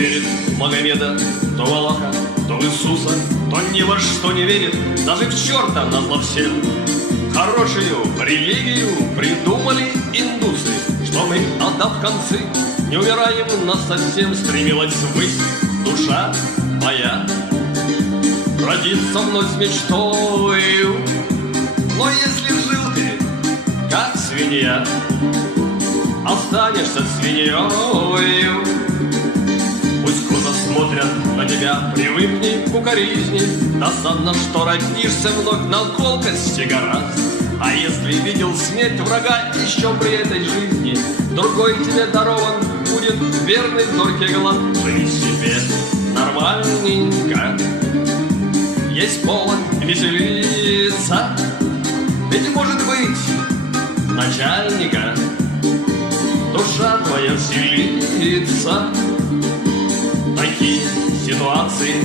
верит в Магомеда, то в Аллаха, то в Иисуса, то ни во что не верит, даже в черта назло всем. Хорошую религию придумали индусы, что мы, отдав концы, не умираем насовсем. Стремилась ввысь душа моя, родиться вновь с мечтою. Но если жил ты, как свинья, останешься свиньёю. Пусть косо смотрят на тебя, привыкни к укоризни. Досадно, что родишься вновь на колкости гораздо. А если видел смерть врага еще при этой жизни, другой тебе дарован будет верный зоркий глаз. Живи себе нормальненько, есть повод веселиться. Ведь может быть начальника душа твоя вселится. Такие ситуации